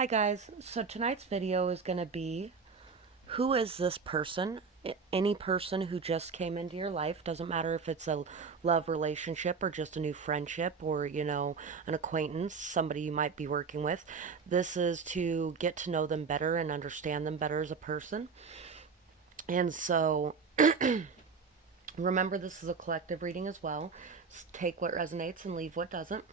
Hi guys, so tonight's video is going to be who is this person? Any person who just came into your life, doesn't matter if it's a love relationship or just a new friendship or, an acquaintance, somebody you might be working with. This is to get to know them better and understand them better as a person. And so remember, this is a collective reading as well. Take what resonates and leave what doesn't.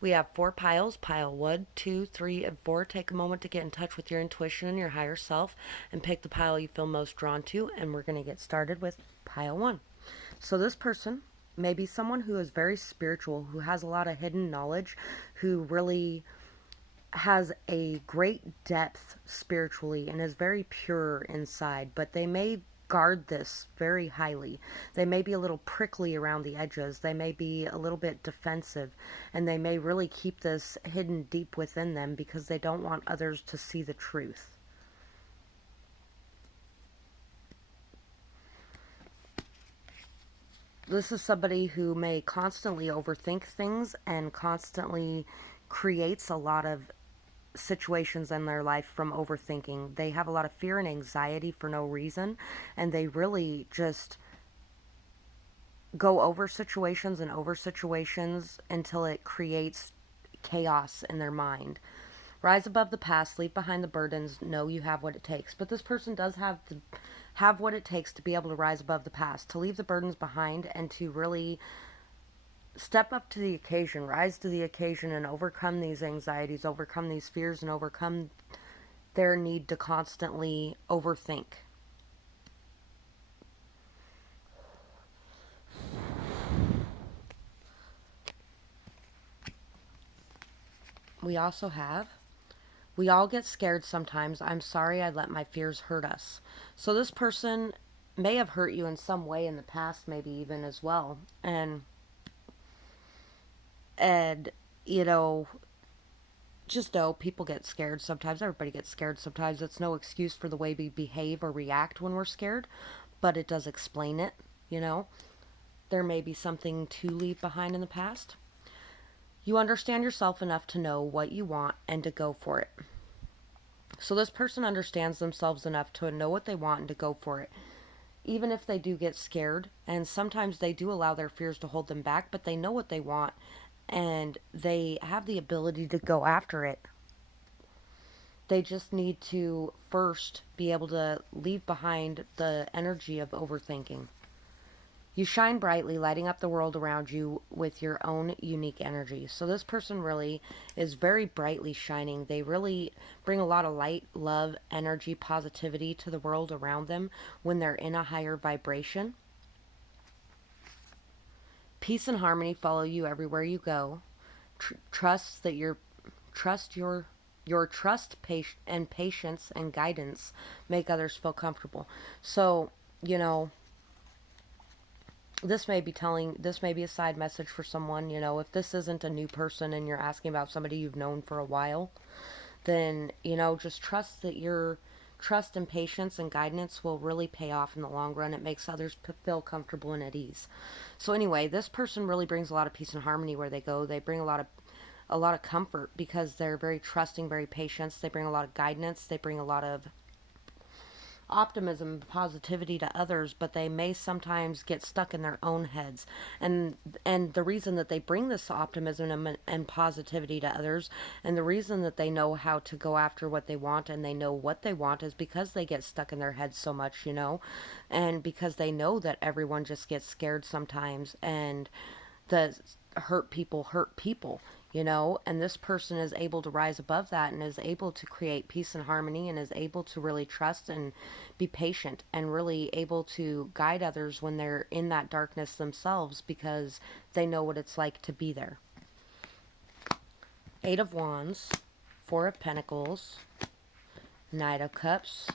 We have four piles, pile 1, 2, 3, and 4. Take a moment to get in touch with your intuition and your higher self and pick the pile you feel most drawn to. And we're going to get started with pile 1. So, this person may be someone who is very spiritual, who has a lot of hidden knowledge, who really has a great depth spiritually and is very pure inside, but they may guard this very highly. They may be a little prickly around the edges. They may be a little bit defensive, and they may really keep this hidden deep within them because they don't want others to see the truth. This is somebody who may constantly overthink things and constantly creates a lot of situations in their life from overthinking. They have a lot of fear and anxiety for no reason, and they really just go over situations until it creates chaos in their mind. Rise above the past, leave behind the burdens, know you have what it takes. But this person does have what it takes to be able to rise above the past, to leave the burdens behind and to really step up to the occasion, rise to the occasion, and overcome these anxieties, overcome these fears, and overcome their need to constantly overthink. We also have, we all get scared sometimes. I'm sorry I let my fears hurt us. So this person may have hurt you in some way in the past, maybe even as well. And you know, just know people get scared sometimes. Everybody gets scared sometimes. It's no excuse for the way we behave or react when we're scared, but it does explain it, you know. There may be something to leave behind in the past. You understand yourself enough to know what you want and to go for it. So this person understands themselves enough to know what they want and to go for it. Even if they do get scared, and sometimes they do allow their fears to hold them back, but they know what they want and they have the ability to go after it. They just need to first be able to leave behind the energy of overthinking. You shine brightly, lighting up the world around you with your own unique energy. So, this person really is very brightly shining. They really bring a lot of light, love, energy, positivity to the world around them when they're in a higher vibration. Peace and harmony follow you everywhere you go. Trust that your trust and patience and guidance make others feel comfortable. So, you know, this may be a side message for someone. If this isn't a new person and you're asking about somebody you've known for a while, then just trust that your trust and patience and guidance will really pay off in the long run. It makes others feel comfortable and at ease. So anyway, this person really brings a lot of peace and harmony where they go. They bring a lot of comfort because they're very trusting, very patient. They bring a lot of guidance. They bring a lot of optimism and positivity to others, but they may sometimes get stuck in their own heads. And the reason that they bring this optimism and positivity to others, and the reason that they know how to go after what they want and they know what they want, is because they get stuck in their heads so much, and because they know that everyone just gets scared sometimes, and the hurt people, and this person is able to rise above that and is able to create peace and harmony and is able to really trust and be patient and really able to guide others when they're in that darkness themselves because they know what it's like to be there. Eight of Wands, Four of Pentacles, Knight of Cups,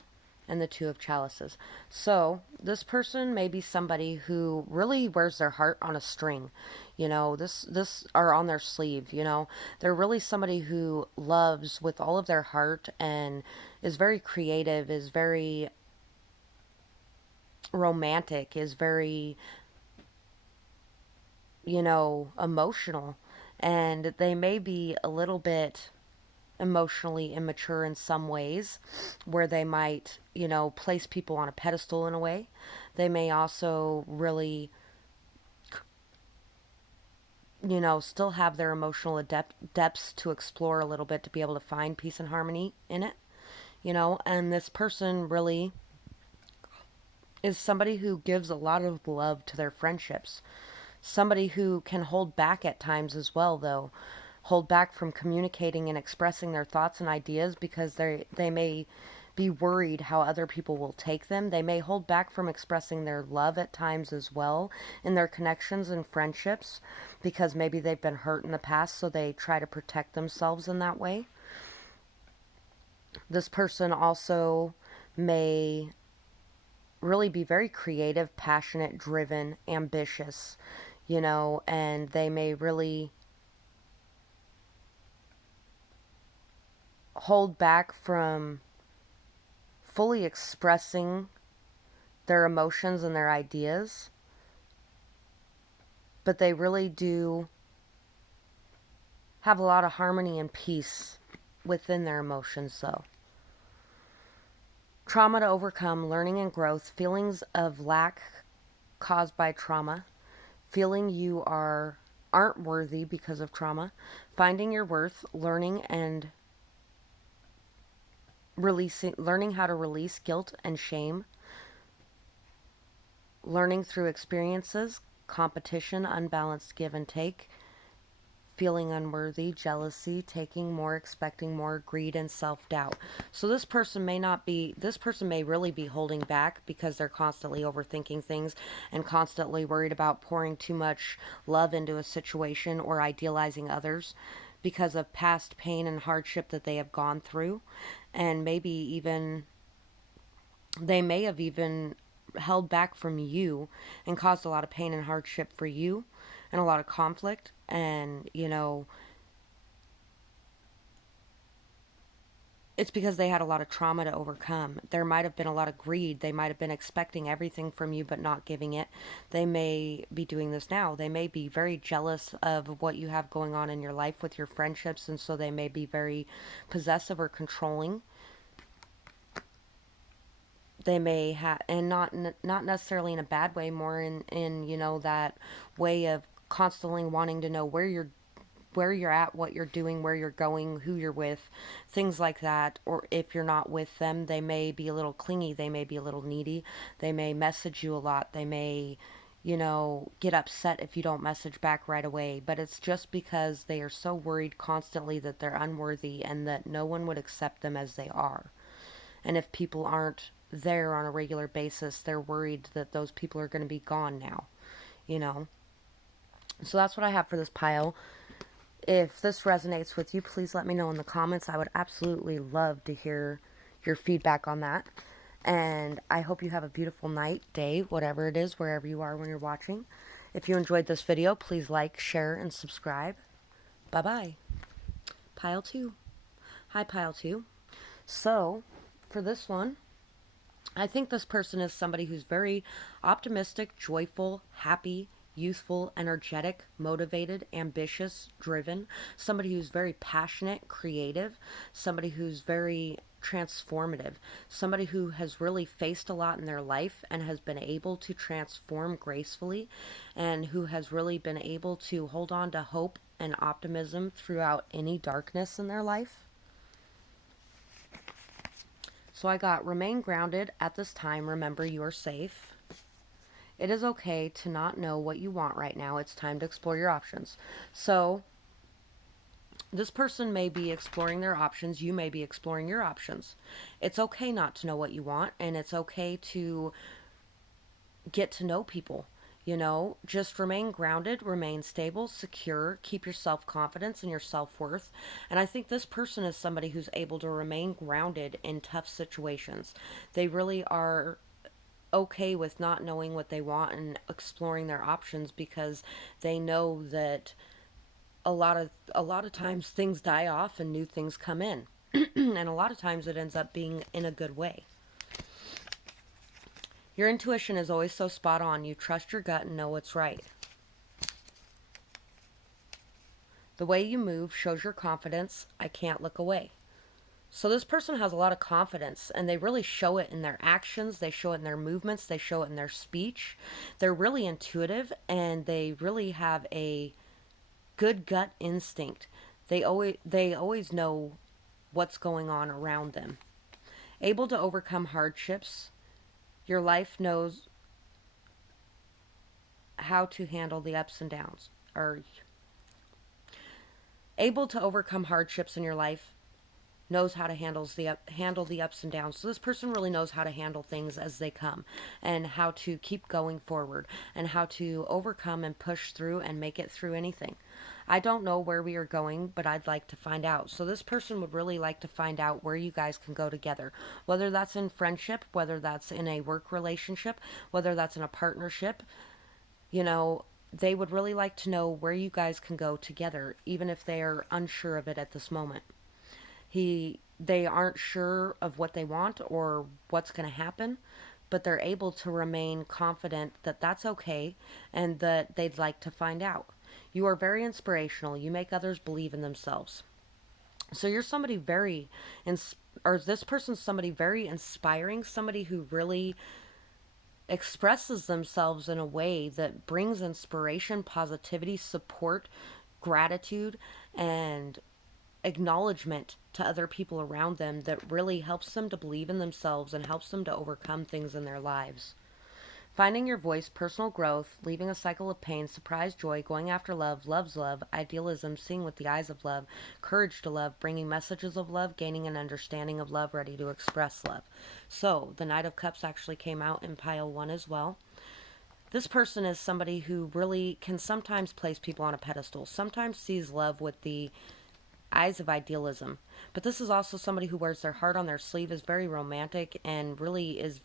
and the Two of Chalices. So this person may be somebody who really wears their heart on a string, this are on their sleeve. They're really somebody who loves with all of their heart and is very creative, is very romantic, is very emotional, and they may be a little bit emotionally immature in some ways, where they might, you know, place people on a pedestal in a way. They may also really, you know, still have their emotional depths to explore a little bit to be able to find peace and harmony in it, you know. And this person really is somebody who gives a lot of love to their friendships. Somebody who can hold back at times as well, though. Hold back from communicating and expressing their thoughts and ideas because they may be worried how other people will take them. They may hold back from expressing their love at times as well in their connections and friendships because maybe they've been hurt in the past, so they try to protect themselves in that way. This person also may really be very creative, passionate, driven, ambitious, you know, and they may really hold back from fully expressing their emotions and their ideas, but they really do have a lot of harmony and peace within their emotions, though. Trauma to overcome, learning and growth, feelings of lack caused by trauma, feeling you aren't worthy because of trauma, finding your worth, learning how to release guilt and shame, learning through experiences, competition, unbalanced give and take, feeling unworthy, jealousy, taking more, expecting more, greed, and self-doubt. So this person may really be holding back because they're constantly overthinking things and constantly worried about pouring too much love into a situation or idealizing others because of past pain and hardship that they have gone through. And maybe even they may have even held back from you and caused a lot of pain and hardship for you and a lot of conflict. And, you know, it's because they had a lot of trauma to overcome. There might have been a lot of greed. They might have been expecting everything from you but not giving it. They may be doing this now. They may be very jealous of what you have going on in your life with your friendships, and so they may be very possessive or controlling. They may have, and not necessarily in a bad way, more in you know, that way of constantly wanting to know where you're at, what you're doing, where you're going, who you're with, things like that. Or if you're not with them, they may be a little clingy, they may be a little needy, they may message you a lot, they may, you know, get upset if you don't message back right away. But it's just because they are so worried constantly that they're unworthy and that no one would accept them as they are. And if people aren't there on a regular basis, they're worried that those people are going to be gone now, you know. So that's what I have for this pile. If this resonates with you, please let me know in the comments. I would absolutely love to hear your feedback on that. And I hope you have a beautiful night, day, whatever it is, wherever you are when you're watching. If you enjoyed this video, please like, share, and subscribe. Bye-bye. Pile 2. Hi, Pile 2. So, for this one, I think this person is somebody who's very optimistic, joyful, happy, youthful, energetic, motivated, ambitious, driven, somebody who's very passionate, creative, somebody who's very transformative, somebody who has really faced a lot in their life and has been able to transform gracefully, and who has really been able to hold on to hope and optimism throughout any darkness in their life. So I got remain grounded at this time. Remember, you are safe. It is okay to not know what you want right now. It's time to explore your options. So this person may be exploring their options. You may be exploring your options. It's okay not to know what you want, and it's okay to get to know people. You know, just remain grounded, remain stable, secure, keep your self-confidence and your self-worth. And I think this person is somebody who's able to remain grounded in tough situations. They really are okay with not knowing what they want and exploring their options because they know that a lot of times things die off and new things come in. And a lot of times it ends up being in a good way. Your intuition is always so spot on. You trust your gut and know what's right. The way you move shows your confidence. I can't look away. So this person has a lot of confidence, and they really show it in their actions, they show it in their movements, they show it in their speech. They're really intuitive, and they really have a good gut instinct. They always know what's going on around them. Able to overcome hardships. Your life knows how to handle the ups and downs. Or able to overcome hardships in your life, knows how to handle the ups and downs. So this person really knows how to handle things as they come, and how to keep going forward, and how to overcome and push through and make it through anything. I don't know where we are going, but I'd like to find out. So this person would really like to find out where you guys can go together, whether that's in friendship, whether that's in a work relationship, whether that's in a partnership. You know, they would really like to know where you guys can go together, even if they are unsure of it at this moment. They aren't sure of what they want or what's going to happen, but they're able to remain confident that that's okay, and that they'd like to find out. You are very inspirational. You make others believe in themselves. So you're somebody very or this person's somebody very inspiring, somebody who really expresses themselves in a way that brings inspiration, positivity, support, gratitude, and acknowledgement to other people around them, that really helps them to believe in themselves and helps them to overcome things in their lives. Finding your voice, personal growth, leaving a cycle of pain, surprise, joy, going after love, loves love, idealism, seeing with the eyes of love, courage to love, bringing messages of love, gaining an understanding of love, ready to express love. So, the Knight of Cups actually came out in pile 1 as well. This person is somebody who really can sometimes place people on a pedestal, sometimes sees love with the eyes of idealism. But this is also somebody who wears their heart on their sleeve, is very romantic, and really is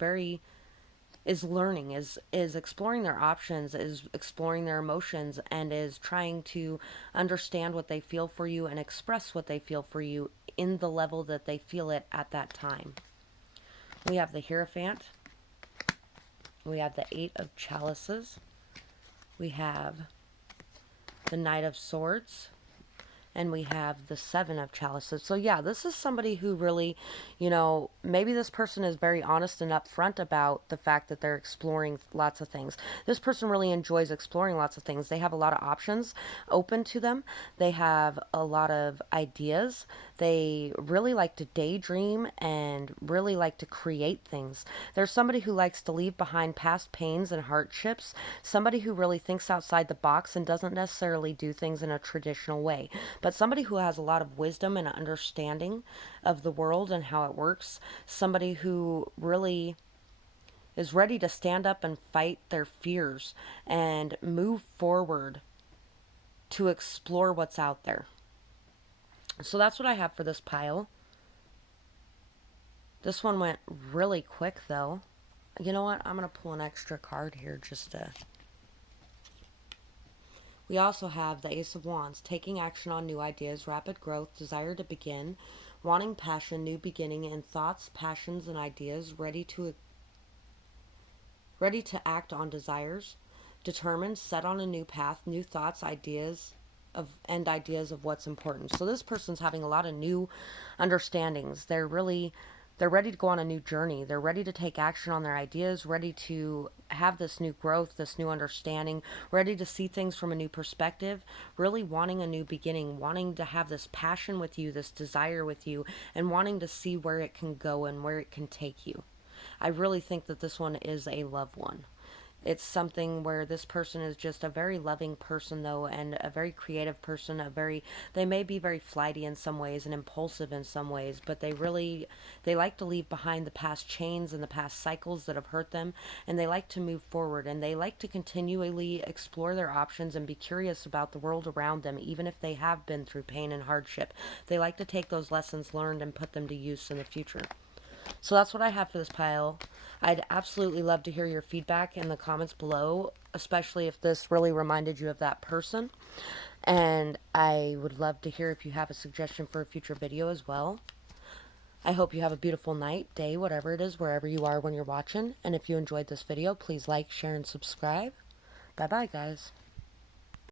learning, is exploring their options, is exploring their emotions, and is trying to understand what they feel for you and express what they feel for you in the level that they feel it at that time. We have the Hierophant. We have the Eight of Chalices. We have the Knight of Swords. And we have the Seven of Chalices. So yeah, this is somebody who really, maybe this person is very honest and upfront about the fact that they're exploring lots of things. This person really enjoys exploring lots of things. They have a lot of options open to them. They have a lot of ideas. They really like to daydream and really like to create things. There's somebody who likes to leave behind past pains and hardships. Somebody who really thinks outside the box and doesn't necessarily do things in a traditional way, but somebody who has a lot of wisdom and understanding of the world and how it works. Somebody who really is ready to stand up and fight their fears and move forward to explore what's out there. So that's what I have for this pile. This one went really quick, though. You know what? I'm going to pull an extra card here just to... We also have the Ace of Wands, taking action on new ideas, rapid growth, desire to begin, wanting passion, new beginning in thoughts, passions, and ideas, ready to act on desires, determined, set on a new path, new thoughts, ideas of what's important. So this person's having a lot of new understandings. They're ready to go on a new journey. They're ready to take action on their ideas, ready to have this new growth, this new understanding, ready to see things from a new perspective, really wanting a new beginning, wanting to have this passion with you, this desire with you, and wanting to see where it can go and where it can take you. I really think that this one is a love one. It's something where this person is just a very loving person, though, and a very creative person. They may be very flighty in some ways and impulsive in some ways, but they like to leave behind the past chains and the past cycles that have hurt them, and they like to move forward, and they like to continually explore their options and be curious about the world around them, even if they have been through pain and hardship. They like to take those lessons learned and put them to use in the future. So that's what I have for this pile. I'd absolutely love to hear your feedback in the comments below, especially if this really reminded you of that person. And I would love to hear if you have a suggestion for a future video as well. I hope you have a beautiful night, day, whatever it is, wherever you are when you're watching. And if you enjoyed this video, please like, share, and subscribe. Bye-bye, guys.